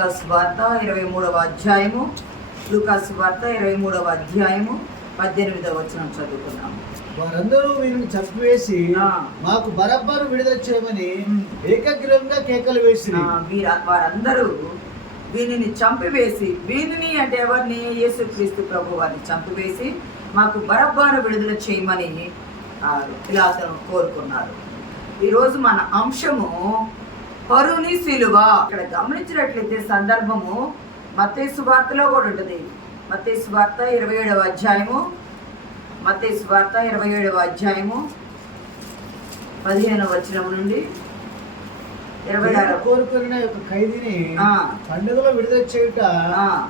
లూకాసు వార్త 23వ అధ్యాయము, లూకాసు వార్త 23వ అధ్యాయము 18వ వచనం చదువుకున్నాము. వారందరూ వీరిని చంపివేసి మాకు బరబ్బను విడుదల చేయమని ఏకగ్రీవంగా కేకలు వేసి వారందరూ వీనిని చంపివేసి, వీనిని అంటే ఎవరిని? యేసుక్రీస్తు ప్రభు వారిని చంపివేసి మాకు బరబ్బను విడుదల చేయమని పిలాతును కోరుకున్నారు. ఈరోజు మన అంశము పరుని సిలువ. ఇక్కడ గమనించినట్లయితే సందర్భము మత్తయి సువార్తలో కూడా ఉంటుంది. మత్తయి సువార్త 27వ అధ్యాయము, మత్తయి సువార్త 27వ అధ్యాయము 15వ వచనం నుండి 26 కోరుకున్న ఒక ఖైదీని పండుగలో విడుదల చేయుట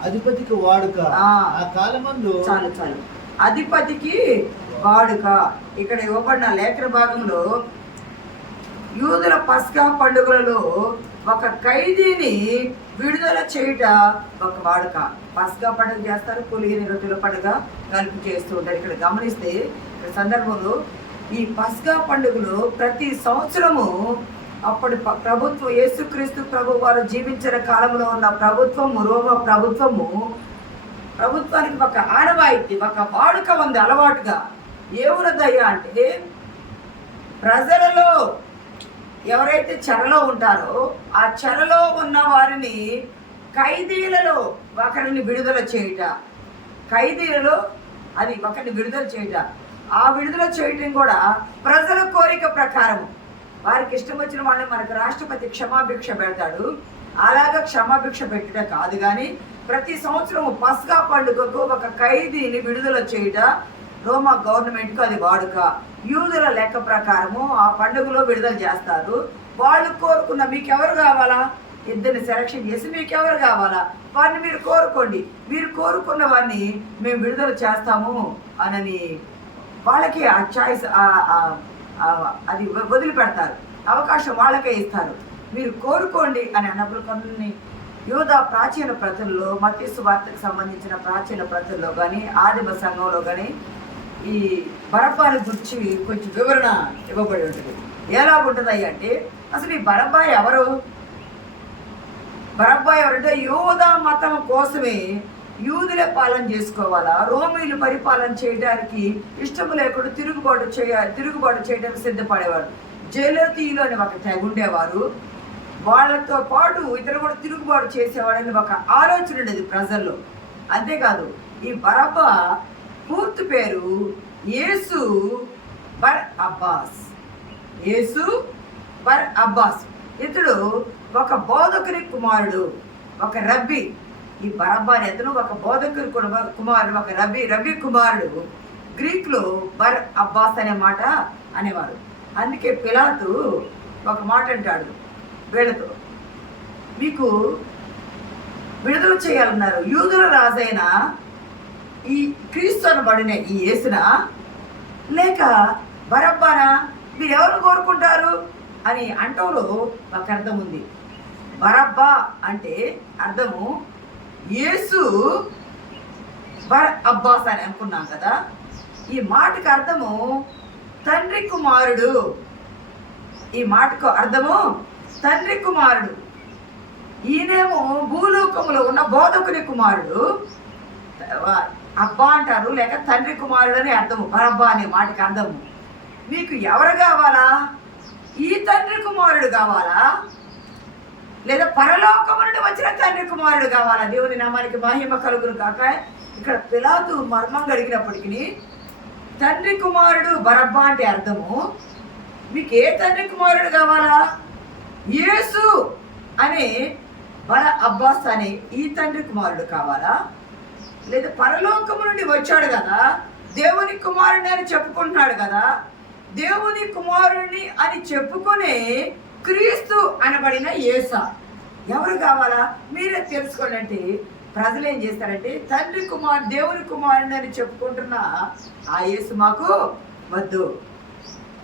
అధిపతికి వాడుక. ఆ కాలమందు చాలు అధిపతికి వాడుక. ఇక్కడ ఇవ్వబడిన లేఖన భాగంలో యూదుల పస్కా పండుగలలో ఒక ఖైదీని విడుదల చేయుట ఒక వాడుక. పస్కా పండుగ చేస్తారు, పులిగిన రొట్టెల పండుగ కలిపి చేస్తూ ఉంటారు. ఇక్కడ గమనిస్తే సందర్భంలో ఈ పస్కా పండుగలో ప్రతి సంవత్సరము అప్పటి ప్రభుత్వం, యేసుక్రీస్తు ప్రభు వారు జీవించిన కాలంలో ఉన్న ప్రభుత్వము, రోమ ప్రభుత్వానికి ఒక ఆనవాయితీ, ఒక వాడుక ఉంది అలవాటుగా. ఏమున్నదయ్యా అంటే, ప్రజలలో ఎవరైతే చెరలో ఉంటారో ఆ చెరలో ఉన్న వారిని ఖైదీలలో ఒకరిని విడుదల చేయుట, ఖైదీలలో అది ఒకరిని విడుదల చేయుట. ఆ విడుదల చేయటం కూడా ప్రజల కోరిక ప్రకారం, వారికి ఇష్టం వచ్చిన వాళ్ళని మనకు రాష్ట్రపతి క్షమాభిక్ష పెడతాడు, అలాగా క్షమాభిక్ష పెట్టడం కాదు. కానీ ప్రతి సంవత్సరం పస్కా పండుగకు ఒక ఖైదీని విడుదల చేయుట రోమా గవర్నమెంట్కు అది వాడుక. యూదుల లెక్క ప్రకారము ఆ పండుగలో విడుదల చేస్తారు. వాళ్ళు కోరుకున్న, మీకెవరు కావాలా, ఇద్దరిని సెలక్షన్ చేసి మీకెవరు కావాలా వారిని మీరు కోరుకోండి, మీరు కోరుకున్న వారిని మేము విడుదల చేస్తాము అని వాళ్ళకి ఆ చాయిస్, అది వదిలిపెడతారు, అవకాశం వాళ్ళకే ఇస్తారు. మీరు కోరుకోండి అని అన్నప్పుడు కొన్ని యూదా ప్రాచీన ప్రతుల్లో, మత్తయి సువార్తకు సంబంధించిన ప్రాచీన ప్రతుల్లో కానీ ఆదిమ సంఘంలో కానీ ఈ బరబ్బాని గురించి కొంచెం వివరణ ఇవ్వబడి ఉంటుంది. ఎలా ఉంటుంది అంటే, అసలు ఈ బరబ్బా ఎవరు? బరబ్బా ఎవరంటే యూదా మతం కోసమే యూదులే పాలన చేసుకోవాలా, రోమీలు పరిపాలన చేయడానికి ఇష్టం లేకుండా తిరుగుబాటు చేయడానికి సిద్ధపడేవారు. జేలోతీయులు అని ఒక తెగ ఉండేవారు. వాళ్ళతో పాటు ఇతరులు కూడా తిరుగుబాటు చేసేవాడని ఒక ఆలోచన ఉండేది ప్రజల్లో. అంతేకాదు, ఈ బరబ్బా పూర్తి పేరు యేసు బర్ అబ్బాస్. యేసు బర్ అబ్బాస్. ఇతడు ఒక బోధకుని కుమారుడు, ఒక రబ్బీ. ఈ బరబ్బా అతను ఒక బోధకుని కుమారుడు, ఒక రబ్బీ కుమారుడు. గ్రీక్లో బర్ అబ్బాస్ అనే మాట అనేవారు. అందుకే పిలాతు ఒక మాట అంటాడు వీళ్ళతో, మీకు విడుదల చేయాలన్నారు, యూదుల రాజైన ఈ క్రీస్తు అనబడిన ఈ యేసునా లేక బరబ్బానా, మీరు ఎవరు కోరుకుంటారు అని అంటంలో ఒక అర్థం ఉంది. బరబ్బా అంటే అర్థము యేసు బర్ అబ్బాస్ అని అనుకున్నాం కదా. ఈ మాటకు అర్థము తండ్రి కుమారుడు. ఈ మాటకు అర్థము తండ్రి కుమారుడు. ఈయనేమో భూలోకములో ఉన్న బోధకుని కుమారుడు, అబ్బా అంటారు, లేక తండ్రి కుమారుడు అని అర్థము. బరబ్బా అనే మాటకి అర్థము. మీకు ఎవరు కావాలా? ఈ తండ్రి కుమారుడు కావాలా, లేదా పరలోకము నుండి వచ్చిన తండ్రి కుమారుడు కావాలా? దేవుని నామానికి మహిమ కలుగును కాక. ఇక్కడ పిలాతు మర్మం అడిగినప్పటికీ తండ్రి కుమారుడు బరబ్బా అంటే అర్థము, మీకు ఏ తండ్రి కుమారుడు కావాలా? యేసు అనే బర అబ్బాస్ అనే ఈ తండ్రి కుమారుడు కావాలా, లేదా పరలోకము నుండి వచ్చాడు కదా, దేవుని కుమారుని అని చెప్పుకుంటున్నాడు కదా, దేవుని కుమారుణ్ణి అని చెప్పుకునే క్రీస్తు అనబడిన యేసా ఎవరు కావాలా? మీరే తెలుసుకోండి అంటే ప్రజలు ఏం చేస్తారంటే, తండ్రి దేవుని కుమారుని అని చెప్పుకుంటున్న ఆ యేసు మాకు వద్దు,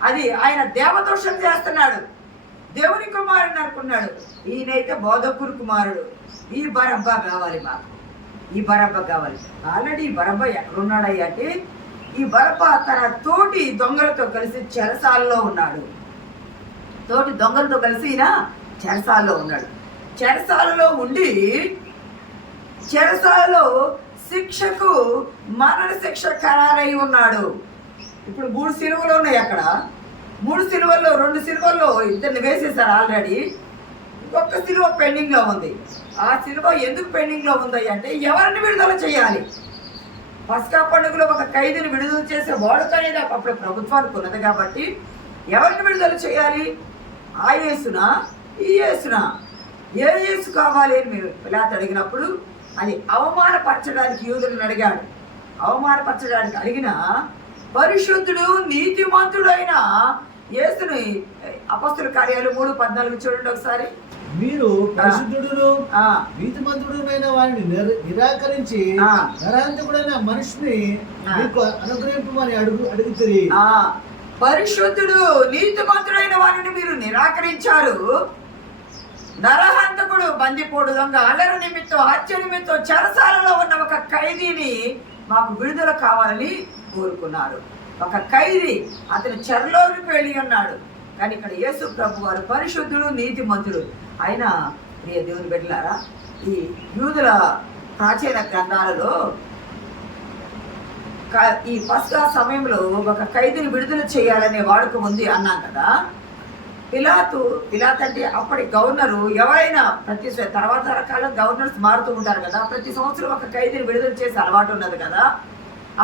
అది ఆయన దేవదోషం చేస్తున్నాడు, దేవుని కుమారుని అనుకున్నాడు, ఈయనైతే బోధకుడు కుమారుడు, ఈ బరబ్బా కావాలి మాకు, ఈ బరబ్బా కావాలి. ఆల్రెడీ ఈ బరబ్బా ఎక్కడున్నాడయ్యా అంటే, ఈ బరబ్బా తన తోటి దొంగలతో కలిసి చెరసాలలో ఉన్నాడు. తోటి దొంగలతో కలిసి ఈయన చెరసాలలో ఉన్నాడు. చెరసాలలో ఉండి చెరసాలలో శిక్షకు మరణ శిక్ష ఖరారై ఉన్నాడు. ఇప్పుడు 3 సిలువలు ఉన్నాయి అక్కడ. 3 సిలువల్లో 2 సిలువల్లో ఇద్దరిని వేసేసారు ఆల్రెడీ. ఇంకొక సిలువ పెండింగ్లో ఉంది. ఆ సిలువ ఎందుకు పెండింగ్లో ఉంది అంటే ఎవరిని విడుదల చేయాలి? పస్కా పండుగలో ఒక ఖైదీని విడుదల చేసే వాడుక అనేది అప్పుడు ప్రభుత్వానికి ఉన్నది కాబట్టి ఎవరిని విడుదల చేయాలి? ఆ యేసునా, ఈ యేసునా? ఏ యేసు కావాలి అని మీరు పిలాతు అడిగినప్పుడు అది అవమానపరచడానికి యూదులను అడిగాడు. అవమానపరచడానికి అడిగిన పరిశుద్ధుడు నీతిమంతుడైన యేసుని అపొస్తలుల కార్యాలు 3:14 చూడండి ఒకసారి. మీరు పరిశుద్ధుడును నీతిమంతుడునైన వారిని నిరాకరించి నరహంతకుడైన మనిషిని మీకు అనుగ్రహింపమని అడుగుతుంది. పరిశుద్ధుడు నీతిమంతుడైన వారిని మీరు నిరాకరించారు. నరహంతకుడు, బందిపోడు దొంగ, అల్లరి నిమిత్తం, హత్య నిమిత్తం చెరసాలలో ఉన్న ఒక ఖైదీని మాకు విడుదల కావాలని కోరుకున్నారు. ఒక ఖైదీ, అతను చెరలోకి వెళ్ళి ఉన్నాడు. కానీ ఇక్కడ యేసు ప్రభు వారు పరిశుద్ధుడు, నీతిమంతుడు. అయినా ప్రియ దేవుని బిడ్డలారా, ఈ యూదుల ప్రాచీన గ్రంథాలలో ఈ పస్కా సమయంలో ఒక ఖైదీని విడుదల చేయాలనే వాడుక ఉంది అన్నాం కదా. పిలాతు అంటే అప్పటి గవర్నరు ఎవరైనా ప్రతి తర్వాత రకాల గవర్నర్స్ మారుతూ ఉంటారు కదా. ప్రతి సంవత్సరం ఒక ఖైదీని విడుదల చేసే అలవాటు ఉన్నది కదా.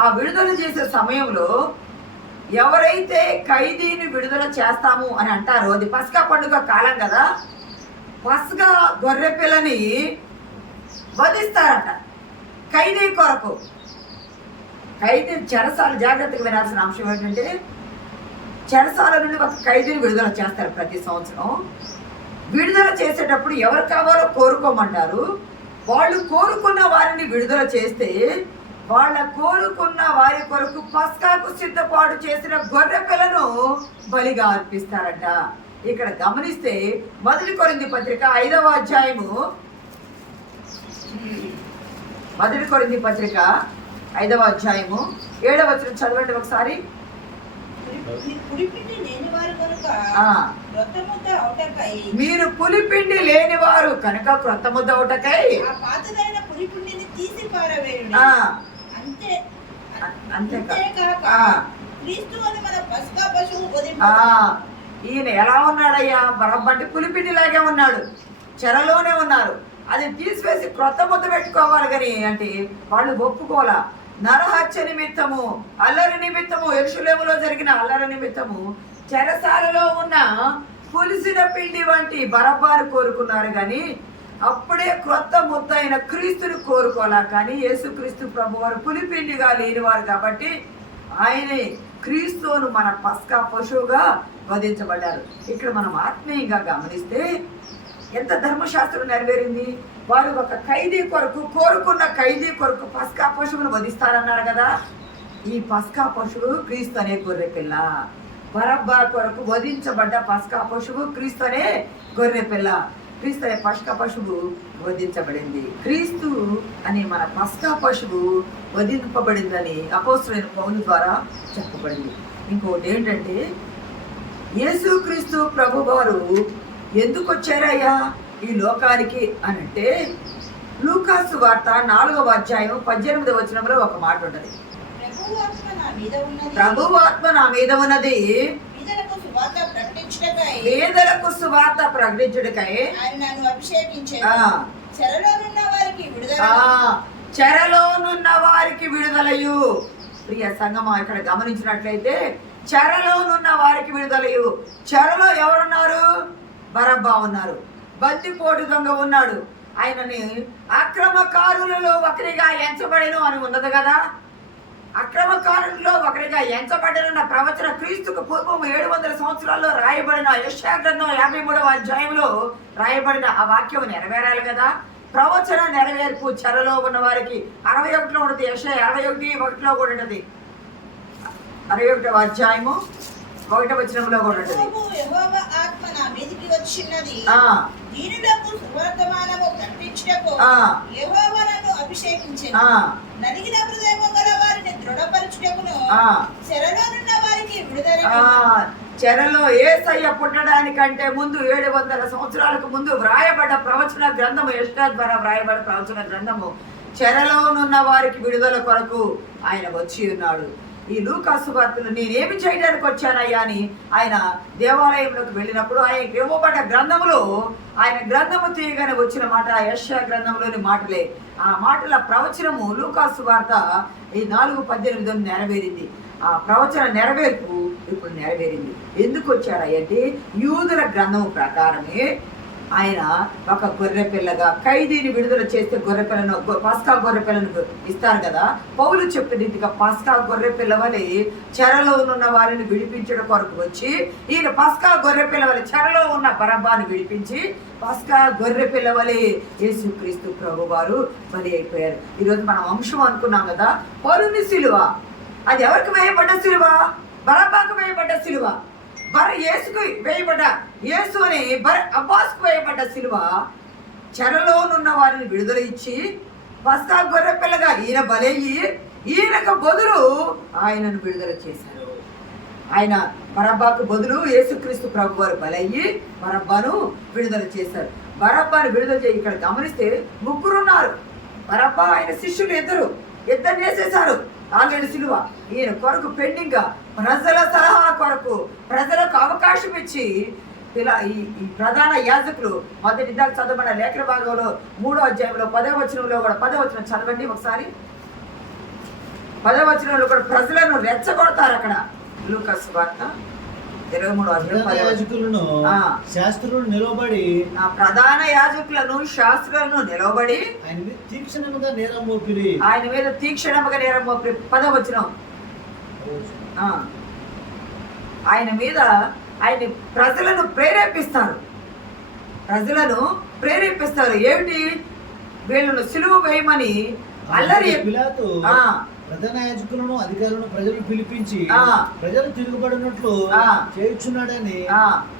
ఆ విడుదల చేసే సమయంలో ఎవరైతే ఖైదీని విడుదల చేస్తాము అని అంటారో, అది పస్కా పండుగ కాలం కదా, పస్కా గొర్రె పిల్లని వధిస్తారట ఖైదీ కొరకు. ఖైదీ చెరసాల జాగ్రత్తగా వినాల్సిన అంశం ఏంటంటే చెరసాల నుండి ఒక ఖైదీని విడుదల చేస్తారు ప్రతి సంవత్సరం. విడుదల చేసేటప్పుడు ఎవరు కావాలో కోరుకోమంటారు. వాళ్ళు కోరుకున్న వారిని విడుదల చేస్తే వాళ్ళ కోరుకున్న వారి కొరకు పస్కాకు సిద్ధపాటు చేసిన గొర్రె పిల్లను బలిగా అర్పిస్తారట. ఇక్కడ గమనిస్తే 1 కొరింథీ పత్రిక 5వ అధ్యాయము 1 కొరింథీ పత్రిక 5వ అధ్యాయము 7వ వచనం చదవండి ఒకసారి. మీరు పులిపిండి లేని వారు కనుక క్రొత్త ముద్ద ఒకటకై ఈయన ఎలా ఉన్నాడయ్యా? బరబ్బంటి పులిపిండి లాగే ఉన్నాడు, చెరలోనే ఉన్నారు. అది తీసివేసి క్రొత్త ముద్ద పెట్టుకోవాలి కానీ అంటే వాళ్ళు ఒప్పుకోలా. నరహత్య నిమిత్తము, అల్లరి నిమిత్తము, యెరూషలేములో జరిగిన అల్లరి నిమిత్తము చెరసాలలో ఉన్న పులిసిన పిండి వంటి బరబ్బాను కోరుకున్నారు కానీ అప్పుడే క్రొత్త ముద్ద అయిన క్రీస్తుని కోరుకోలా. కానీ యేసుక్రీస్తు ప్రభువారు పులిపిండిగా లేనివారు కాబట్టి ఆయనే క్రీస్తును మన పస్కా పశువుగా వధించబడ్డారు. ఇక్కడ మనం ఆత్మీయంగా గమనిస్తే ఎంత ధర్మశాస్త్రం నెరవేరింది. వారు ఒక ఖైదీ కొరకు, కోరుకున్న ఖైదీ కొరకు పస్కా పశువును వధిస్తారన్నారు కదా. ఈ పస్కా పశువు క్రీస్తు అనే గొర్రె పిల్ల. బరబ్బా కొరకు వధించబడ్డ పస్కా పశువు క్రీస్తు అనే గొర్రె పిల్ల. క్రీస్తు అనే పస్కా పశువు వధించబడింది. క్రీస్తు అనే మన పస్కా పశువు వధింపబడిందని అపోస్తలుడైన పౌలు ద్వారా చెప్పబడింది. ఇంకోటి ఏంటంటే యేసుక్రీస్తు ప్రభు వారు ఎందుకు వచ్చారయ్యా ఈ లోకానికి అని అంటే లూకాసు వార్త 4వ అధ్యాయం 18వ వచనంలో ఒక మాట ఉంటది. ప్రభువు ఆత్మ నా మీద ఉన్నది, పేదలకు సువార్త ప్రకటించుటకై చెరలోనున్న వారికి విడుదలయు. ప్రియ సంగమా, ఇక్కడ గమనించినట్లయితే చెరలోనున్న వారికి విడుదలయు. చెరలో ఎవరున్నారు? బరబ్బా ఉన్నారు. బందిపోటు దొంగ ఉన్నాడు. ఆయనని అక్రమకారులలో ఒకరిగా ఎంచబడెను అని ఉన్నది కదా. అక్రమకారులలో ఒకరిగా ఎంచబడిన ప్రవచన క్రీస్తుకు పూర్వం 700 సంవత్సరాల్లో రాయబడిన యెషయా గ్రంథం 53వ అధ్యాయంలో రాయబడిన ఆ వాక్యం నెరవేరాలి కదా. ప్రవచన నెరవేర్పు చెరలో ఉన్న వారికి 61లో ఉన్నది. యెషయా 61:1 కూడా ఉన్నది. 61వ అధ్యాయము 1వ వచనంలో కూడా ఉన్నది. చెరలో యేసయ్య పుట్టడానికంటే ముందు 700 సంవత్సరాలకు ముందు వ్రాయబడ్డ ప్రవచన గ్రంథము, యెషయా ద్వారా వ్రాయబడ్డ ప్రవచన గ్రంథము, చెరలోనున్న వారికి విడుదల కొరకు ఆయన వచ్చి ఉన్నాడు. ఈ లూకా సువార్తలో నేనేమి చేయడానికి వచ్చానయ్యా అని ఆయన దేవాలయంలోకి వెళ్ళినప్పుడు ఆయన ఇవ్వబడ్డ గ్రంథములో ఆయన గ్రంథము తీయగానే వచ్చిన మాట యెషయా గ్రంథంలోని మాటలే. ఆ మాటల ప్రవచనము లూకా సువార్త ఈ 4:18 నెరవేరింది. ఆ ప్రవచన నెరవేర్పు ఇప్పుడు నెరవేరింది. ఎందుకు వచ్చాడంటే యూదుల గ్రంథము ప్రకారమే ఆయన ఒక గొర్రె పిల్లగా, ఖైదీని విడుదల చేస్తే గొర్రె పిల్లను, పస్కా గొర్రె పిల్లను ఇస్తారు కదా, పౌలు చెప్పిన రీతిగా పస్కా గొర్రె పిల్లవని చెరలో ఉన్న వారిని విడిపించడం కొరకు వచ్చి ఈయన పస్కా గొర్రె పిల్లవని చెరలో ఉన్న బరబ్బాను విడిపించి పస్కా గొర్రె పిల్లవలి యేసుక్రీస్తు ప్రభు వారు బలి అయిపోయారు. ఈరోజు మనం వంశం అనుకున్నాం కదా, పరుని సిలువ అది ఎవరికి వేయబడ్డ సిలువ? బరబ్బాకు వేయబడ్డ సిలువ. యేసుకు వేయబడ్డ, యేసు అని అబ్బాస్కు వేయబడ్డ సిలువ చెరలోనున్న వారిని విడుదల ఇచ్చి పస్కా గొర్రె పిల్లగా ఈయన బలయ్యి ఈయనకు బదులు ఆయనను విడుదల చేశారు. ఆయన బరబ్బాకు బదులు యేసుక్రీస్తు ప్రభు వారు బలయ్యి బరబ్బాను విడుదల చేశారు. బరబ్బాను విడుదల చేసి ఇక్కడ గమనిస్తే 3 ఉన్నారు. బరబ్బా ఆయన శిష్యులు ఇద్దరు వేసేశారు ఆల్రెడీ సిలువ. ఈయన కొరకు పెండింగ్ ప్రజల సలహా కొరకు ప్రజలకు అవకాశం ఇచ్చి ఈ ప్రధాన యాజకులు మొదటి దాకా చదవబడిన లేఖన భాగంలో 3వ అధ్యాయంలో 10వ వచనంలో కూడా 10వ వచనం చదవండి ఒకసారి. 10వ వచనంలో కూడా ప్రజలను రెచ్చగొడతారు. అక్కడ లూకా సువార్త 23వ అధ్యాయం శాస్త్రులు నిలబడి, ప్రధాన యాజకులను శాస్త్రులను నిలబడి ఆయన మీద తీక్షణముగా నేరం మోపిరి. 10వ వచనం ఆయన ప్రజలను ప్రేరేపిస్తారు. ఏమిటి? వీళ్ళను సిలువ వేయమని అల్లరి పిలాతు ప్రధాన యాజకులను అధికారులను ప్రజలను పిలిపించి ప్రజలు తిరుగుబడినట్లు చేయుచున్నాడని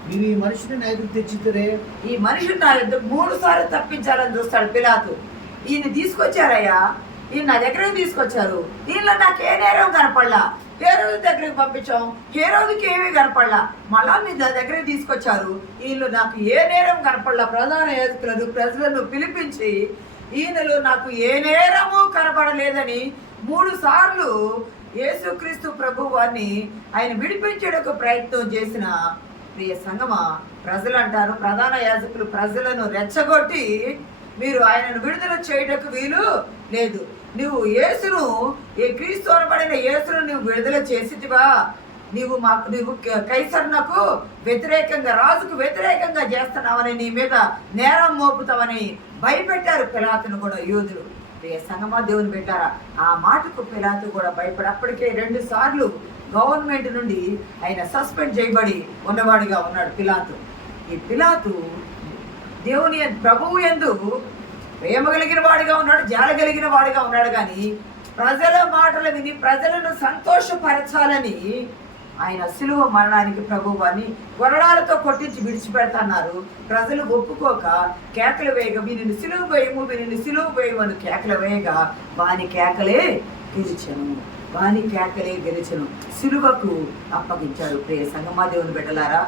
మీరు ఈ మనిషిని నా ఎదురు తెచ్చిద్దరే. ఈ మనిషిని నా ఎదురు 3 సార్లు తప్పించాలని చూస్తాడు పిలాతు. ఈయన తీసుకొచ్చారయ్యా, ఈయన నా దగ్గరకు తీసుకొచ్చారు. ఈయన నాకు ఏ నేరం కనపడలా. హేరోదు దగ్గరికి పంపించాం, హేరోదుకి ఏమీ కనపడలా. మళ్ళా మీ దగ్గరికి తీసుకొచ్చారు, వీళ్ళు నాకు ఏ నేరం కనపడలా. ప్రధాన యాజకులను ప్రజలను పిలిపించి ఈయనలో నాకు ఏ నేరము కనపడలేదని 3 సార్లు యేసుక్రీస్తు ప్రభు వారిని ఆయన విడిపించడానికి ప్రయత్నం చేసిన ప్రియ సంగమా, ప్రజలు అంటారు, ప్రధాన యాజకులు ప్రజలను రెచ్చగొట్టి మీరు ఆయనను విడుదల చేయడానికి వీలు లేదు, నువ్వు యేసును, ఈ క్రీస్తు అనబడిన యేసును నువ్వు విడుదల చేసితివా, నువ్వు కైసరునకు వ్యతిరేకంగా, రాజుకు వ్యతిరేకంగా చేస్తున్నావని, నీ మీద నేరం మోపుతావని భయపెట్టారు పిలాతును కూడా యూదులు. సంగమా, దేవుని పెట్టారా? ఆ మాటకు పిలాతు కూడా భయపడి అప్పటికే 2 సార్లు గవర్నమెంట్ నుండి ఆయన సస్పెండ్ చేయబడి ఉన్నవాడిగా ఉన్నాడు పిలాతు. ఈ పిలాతు దేవుని ప్రభువు యందు ప్రేమ కలిగిన వాడిగా ఉన్నాడు, జాల కలిగిన వాడిగా ఉన్నాడు. కానీ ప్రజల మాటలు విని ప్రజలను సంతోషపరచాలని ఆయన సిలువ మరణానికి ప్రభువాన్ని కొరడాలతో కొట్టించి విడిచిపెడతాన్నారు. ప్రజలు ఒప్పుకోక కేకలు వేయగా వీరిని సిలువ వేయము, వీరిని సిలువ వేయమని కేకలు వేయగా వాని కేకలే గెలిచెను, సిలువకు అప్పగించాడు. ప్రియ సంగమా, దేవుని బిడ్డలారా,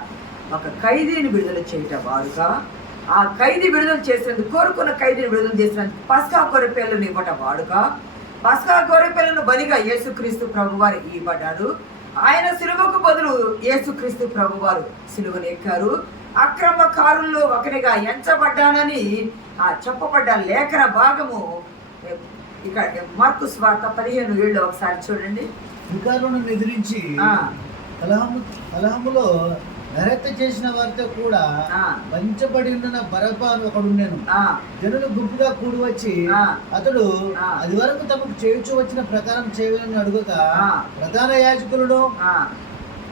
ఒక ఖైదీని విడుదల చేయటం వాడుగా, ఆ ఖైదీ విడుదల చేసినందుకు, కోరుకున్న ఖైదీని విడుదల చేసినందుకు పస్కా గొర్రె పిల్లను ఇవ్వటం వాడుగా, పస్కా గొర్రె పిల్లను బలిగా యేసుక్రీస్తు ప్రభువారు ఇవ్వబడ్డాడు. ఆయన సిలువకు బదులు యేసుక్రీస్తు ప్రభువారు సిలువను ఎక్కారు. అక్రమకారుల్లో ఒకరిగా ఎంచబడ్డానని ఆ చెప్పబడ్డ లేఖన భాగము ఇక్కడ మార్కు సువార్త 15:7 ఒకసారి చూడండి. అధికారులను ఎదిరించి కలహములో నరహత్య చేసిన వారితో కూడా పంచబడి ఉన్న బరబ్బా అని ఒకడు ఉండెను. జనులు గుంపుగా కూడి వచ్చి అతడు అది వరకు తమకు చేయుచు వచ్చిన ప్రకారం చేయవాలని అడుగుగా ప్రధాన యాజకులను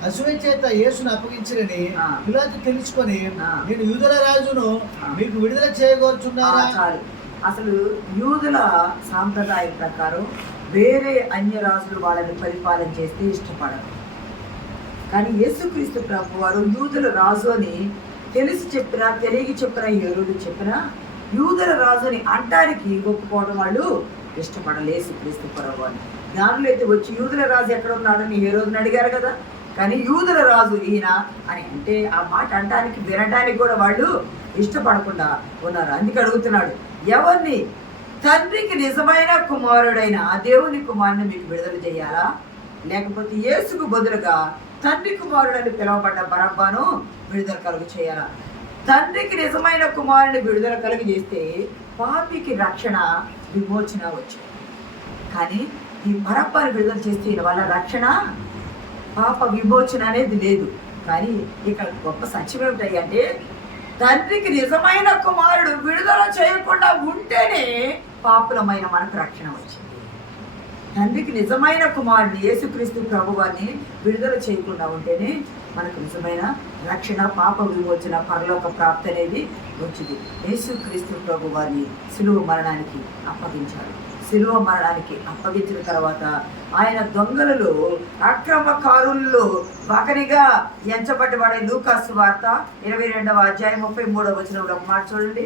అసూయ చేత యేసును అప్పగించరని పిలాతు తెలుసుకొని, నేను యూదుల రాజును, మీకు విడుదల చేయగోరుచున్నారా? అసలు యూదుల సాంప్రదాయం ప్రకారం వేరే అన్య రాజులు వాళ్ళని పరిపాలన చేస్తే ఇష్టపడరు. కానీ యేసుక్రీస్తు ప్రభు వారు యూదుల రాజు అని తెలియక చెప్పిన హేరోదు చెప్పినా యూదుల రాజు అని అంటానికి ఒప్పుకోవడం వాళ్ళు ఇష్టపడలేదు. యేసుక్రీస్తు ప్రభు అని దానిలో అయితే వచ్చి యూదుల రాజు ఎక్కడ ఉన్నాడని హేరోదుని అడిగారు కదా. కానీ యూదుల రాజు ఈయన అని అంటే ఆ మాట అనడానికి వినడానికి కూడా వాళ్ళు ఇష్టపడకుండా ఉన్నారు. అందుకే అడుగుతున్నాడు, ఎవరిని? తండ్రికి నిజమైన కుమారుడైన దేవుని కుమారుని మీకు విడుదల చేయాలా, లేకపోతే యేసుకు బదులుగా తండ్రి కుమారుడని పిలువబడ్డ బరబ్బాను విడుదల కలుగు చేయాలా? తండ్రికి నిజమైన కుమారుని విడుదల కలుగు చేస్తే పాపికి రక్షణ, విమోచన వచ్చింది. కానీ ఈ బరబ్బాను విడుదల చేస్తే ఈయన వల్ల రక్షణ, పాప విమోచన అనేది లేదు. కానీ ఇక్కడ గొప్ప సత్యం ఏమిటంటే తండ్రికి నిజమైన కుమారుడు విడుదల చేయకుండా ఉంటేనే పాపులమైన మనకు రక్షణ వచ్చింది. తండ్రికి నిజమైన కుమారుని యేసుక్రీస్తు ప్రభువాన్ని విడుదల చేయకుండా ఉంటేనే మనకు నిజమైన రక్షణ, పాప విమోచన, పరలోక ప్రాప్తి అనేది వచ్చింది. యేసుక్రీస్తు ప్రభువాన్ని సిలువ మరణానికి అప్పగించారు. సిలువ మరణానికి అప్పగించిన తర్వాత ఆయన దొంగలలో, అక్రమకారుల్లో ఒకనిగా ఎంచబడ్డవాడే. లూకాసు వార్త 22వ అధ్యాయం 33వ వచనంలో ఒక మాట చూడండి.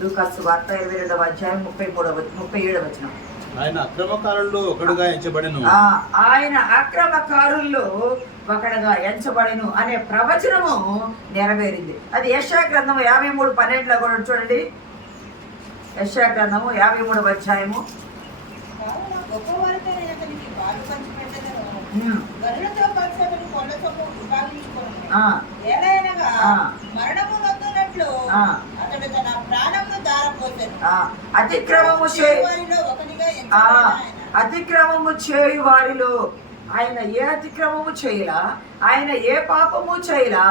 లూకాసు వార్త 22వ అధ్యాయం 37వ వచనం. ఆయన అక్రమకారుల్లో ఒకడుగా ఎంచబడెను. ఆయన అక్రమకారుల్లో ఒకడుగా ఎంచబడెను అనే ప్రవచనము నెరవేరింది. అది యెషయా గ్రంథం 53:12 కూడా చూడండి. యెషయా గ్రంథము 53వ అధ్యాయము. అతిక్రమము చేయు వారిలో ఆయన ఏ అతిక్రమము చేయలా, ఆయన ఏ పాపము చేయలా,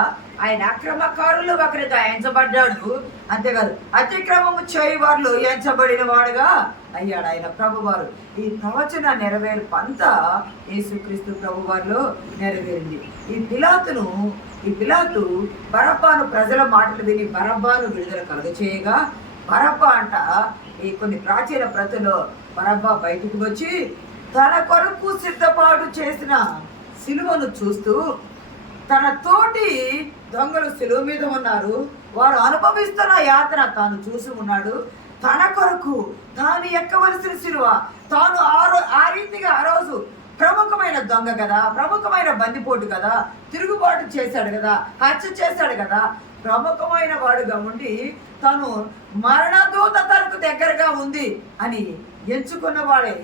ఆయన అక్రమకారులు ఒకరిగా ఎంచబడ్డాడు. అంతేకాదు, అతిక్రమము చేయు వారిలో ఎంచబడిన వాడుగా అయ్యాడు ఆయన ప్రభువారు. ఈ ప్రవచన నెరవేర్పు అంతా యేసుక్రీస్తు ప్రభువారిలో నెరవేరింది. ఈ పిలాతు బరబ్బాను ప్రజల మాటలు విని బరబ్బాను విడుదల కలుగచేయగా, బరబ్బా అంట ఈ కొన్ని ప్రాచీన ప్రతుల్లో బరబ్బా బయటికి వచ్చి తన కొరకు సిద్ధపాటు చేసిన సిలువను చూస్తూ, తన తోటి దొంగలు సిలువ మీద ఉన్నారు, వారు అనుభవిస్తున్న యాతన తాను చూసి ఉన్నాడు. తన కొరకు తాను ఎక్కవలసిన సిలువ తాను ఆ రీతిగా ఆ రోజు ప్రముఖమైన దొంగ కదా, ప్రముఖమైన బందిపోటు కదా, తిరుగుబాటు చేశాడు కదా, హత్య చేశాడు కదా, ప్రముఖమైన వాడుగా ఉండి తను మరణదూత తనకు దగ్గరగా ఉంది అని ఎంచుకున్న వాడే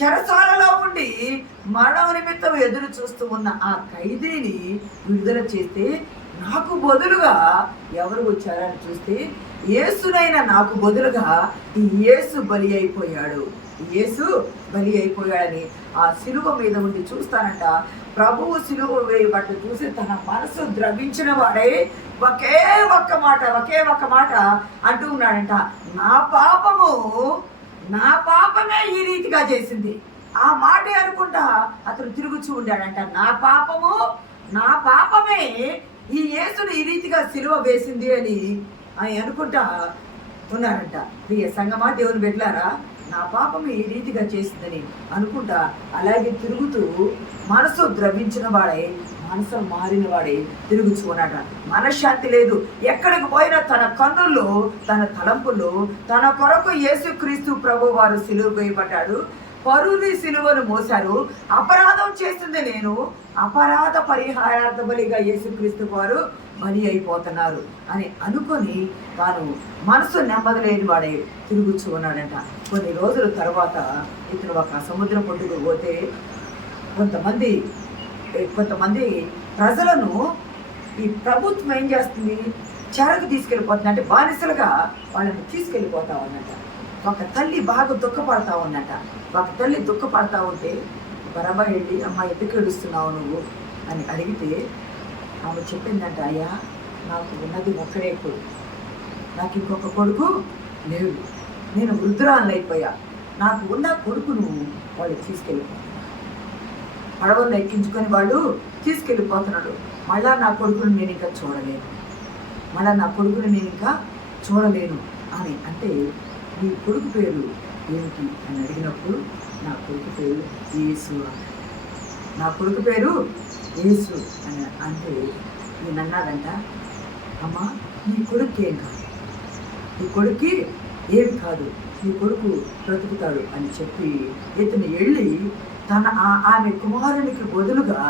చెరసాలలో ఉండి మరణం నిమిత్తం ఎదురు చూస్తూ ఉన్న ఆ ఖైదీని విడుదల చేస్తే నాకు బదులుగా ఎవరు వచ్చారని చూస్తే యేసునైనా నాకు బదులుగా ఈ యేసు బలి అయిపోయాడు. యేసు బలి అయిపోయాడని ఆ సిలువ మీద ఉండి చూస్తానంట. ప్రభువు సిలువ వేయబట్టు చూసి తన మనసు ద్రవించిన వాడే ఒకే ఒక్క మాట అంటూ ఉన్నాడంట, నా పాపమే ఈ రీతిగా చేసింది. ఆ మాటే అనుకుంటా అతను తిరుగుచూ ఉండాడంట. నా పాపమే ఈ యేసుని ఈ రీతిగా సిలువ వేసింది అని అనుకుంటా ఉన్నాడంట. ప్రియ సంగమా, దేవుని బిడ్డలారా, నా పాపం ఈ రీతిగా చేసిందని అనుకుంటా అలాగే తిరుగుతూ మనసు ద్రవించిన వాడే, మనసు మారిన వాడే తిరుగుచూ ఉన్నాడ. మనశ్శాంతి లేదు. ఎక్కడికి పోయినా తన కన్నుల్లో, తన తలంపుల్లో తన కొరకు యేసుక్రీస్తు ప్రభు వారు సిలువ వేయబడ్డాడు. పరుని సిలువను మోశారు. అపరాధం చేసింది నేను, అపరాధ పరిహారార్థ బలిగా యేసుక్రీస్తు వారు బలి అయిపోతున్నారు అని అనుకొని తాను మనసు నెమ్మదిలేని వాడే తిరుగుచూ ఉన్నాడంట. కొన్ని రోజుల తర్వాత ఇతను ఒక సముద్ర పొడ్డుకు పోతే కొంతమంది ప్రజలను ఈ ప్రభుత్వం ఏం చేస్తుంది, చెరకు తీసుకెళ్ళిపోతుంది. అంటే బానిసలుగా వాళ్ళని తీసుకెళ్ళిపోతా ఉందట. ఒక తల్లి బాగా దుఃఖపడతా ఉందట. ఒక తల్లి దుఃఖపడతా ఉంటే బరబ్బా వెళ్ళి, అమ్మ ఎందుకు ఏడుస్తున్నావు నువ్వు అని అడిగితే ఆమె చెప్పిందంట, అయ్యా నాకు ఉన్నది ఒక్కడే కొడుకు, నాకు ఇంకొక కొడుకు లేడు, నేను వృద్ధురాలు అయిపోయా, నాకు ఉన్న కొడుకును వాళ్ళు తీసుకెళ్ళిపోతున్నారు, పడవలను ఎక్కించుకొని వాళ్ళు తీసుకెళ్ళిపోతున్నాడు. మళ్ళా నా కొడుకును నేను ఇంకా చూడలేను అని అంటే, నీ కొడుకు పేరు ఏమిటి అని అడిగినప్పుడు నా కొడుకు పేరు యేసు, నా కొడుకు పేరు యేసు అని అంటే నేను అన్నాడంట, అమ్మ నీ కొడుకు ఏం కాదు, నీ కొడుక్కి ఏమి కాదు, నీ కొడుకు బ్రతుకుతాడు అని చెప్పి ఇతను వెళ్ళి ఆమె కుమారునికి బదులుగా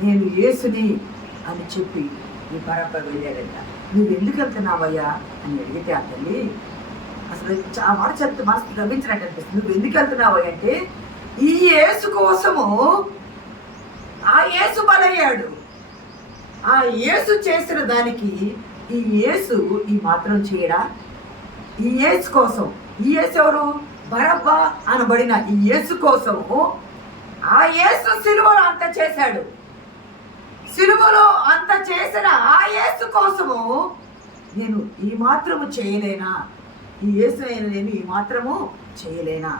నేను యేసుని అని చెప్పి ఈ బరబ్బ వెళ్ళాడంట. నువ్వు ఎందుకు వెళ్తున్నావయ్యా అని అడిగితే ఆ తల్లి అసలు ఆ మాట చెప్తే మనసు గమనించినట్టు అనిపిస్తుంది. నువ్వు ఎందుకు వెళ్తున్నావయ్య అంటే ఈ యేసు కోసము ఆ యేసు బలయ్యాడు. ఆ యేసు చేసిన దానికి ఈ యేసు ఈ మాత్రం చేయడా? ఈ యేసు కోసం, ఈ యేసు ఎవరు? బరబ్బా అనబడిన ఈ యేసు కోసము ఆ యేసు సిలువలో అంత చేశాడు. సిలువలో అంత చేసిన ఆ యేసు కోసము నేను ఈ మాత్రము చేయలేనా? ఈ యేసు అయిన నేను ఈ మాత్రము చేయలేనా?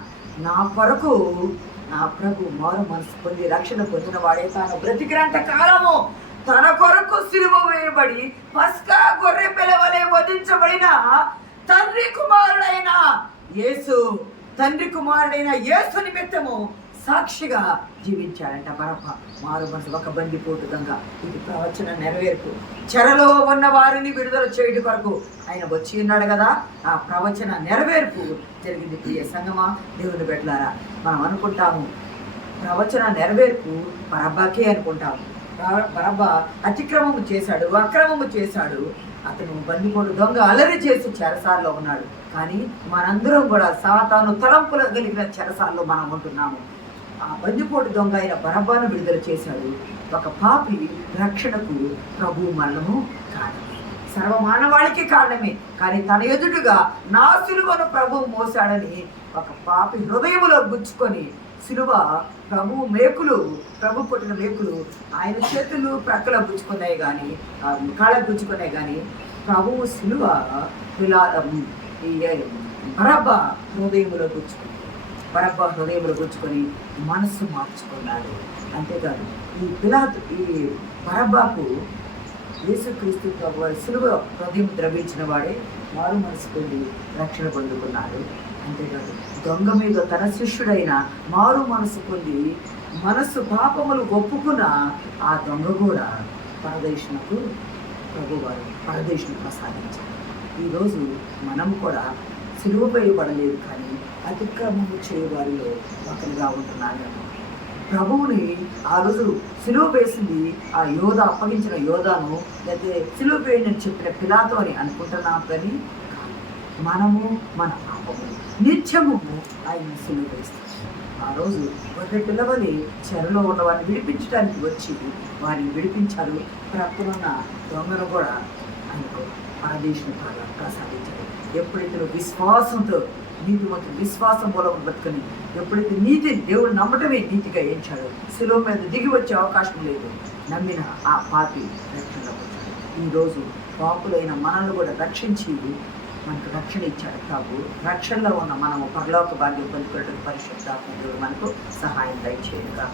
నా కొరకు నా ప్రభు మారు మనసు పొంది రక్షణ పొందిన వాడే తాను బ్రతికినంత కాలము తన కొరకు సిలువ వేయబడి పస్కా గొర్రె పిల్లవలే వధించబడిన తండ్రి కుమారుడైన యేసు నిమిత్తము సాక్షిగా జీవించాడంట బరబ్బ. మారు మనసు ఒక బందిపోటు దొంగ. ఇది ప్రవచన నెరవేర్పు. చెరలో ఉన్న వారిని విడుదల చేయడం కొరకు ఆయన వచ్చి ఉన్నాడు కదా. ఆ ప్రవచన నెరవేర్పు జరిగింది. ప్రియ సంగమా, దేవుని బిడ్డలారా, మనం అనుకుంటాము ప్రవచన నెరవేర్పు బరబ్బకే అనుకుంటాము. బరబ్బ అతిక్రమము చేశాడు, అక్రమము చేశాడు. అతను బందిపోటు దొంగ అలరి చేసి చెరసాల్లో ఉన్నాడు. కానీ మనందరం కూడా సాతాను తలంపులు కలిగిన చెరసాల్లో మనం ఉంటున్నాము. ఆ బందిపోటు దొంగ అయిన బరబ్బను విడుదల చేశాడు. ఒక పాపి రక్షణకు ప్రభు మరణము కారణమే, సర్వమానవాళికి కారణమే. కానీ తన ఎదురుగా నా సిలువను ప్రభువు మోసాడని ఒక పాపి హృదయములో గుచ్చుకొని సిలువ ప్రభు పుట్టిన మేకులు ఆయన చేతులు ప్రక్కల గుచ్చుకున్నాయి కానీ, కాళ్ళకు గుచ్చుకున్నాయి కానీ ప్రభువు సిలువ బరబ్బ హృదయంలో గుచ్చుకొని మనస్సు మార్చుకున్నాడు. అంతేకాదు ఈ బరబ్బకు యేసుక్రీస్తు సిలువ హృదయం ద్రవించిన వాడే మారు మనసు పొంది రక్షణ పొందుకున్నాడు. అంతేకాదు దొంగ మీద తన శిష్యుడైన మారు మనసు పొంది మనస్సు పాపములు ఒప్పుకున్న ఆ దొంగ కూడా పరదేశునకు ప్రభువారు పరదేశుని ప్రసాదించారు. ఈరోజు మనం కూడా సిలువ వేయబడలేదు కానీ అతిక్రమము చేయవారిలో ఒకరిగా ఉంటున్నాను. ప్రభువుని ఆ రోజు సిలువ వేసింది ఆ యోధ, అప్పగించిన యోధాను, లేకపోతే సిలువ వేయని చెప్పిన పిలాతో అని అనుకుంటున్నాం. కానీ మనము మన పాపము నిత్యము ఆయన సిలువ వేస్తాం. ఆ రోజు ఒక పిల్లవని చెరలో ఉన్న వారిని విడిపించడానికి వచ్చి వారిని విడిపించారు. ప్రక్కనున్న దొంగను కూడా ఆయనకు పరదేశుని ప్రసాదించారు. ఎప్పుడైతే విశ్వాసంతో నీతిమంతుడు విశ్వాసం మూలం బతుకని ఎప్పుడైతే దేవుడు నమ్మటమే నీతిగా ఎంచాడు, శిలువ మీద దిగి వచ్చే అవకాశం లేదు. నమ్మిన ఆ పాపి రక్షణలోకి వచ్చాడు. ఈరోజు పాపులైన మనల్ని కూడా రక్షించి మనకు రక్షణ ఇచ్చాడు ప్రభు. రక్షణలో ఉన్న మనము పరలోక భాగ్యం పొందుకున్నట్టు పరిశుద్ధాత్మ దేవుడు మనకు సహాయం దయచేయగా.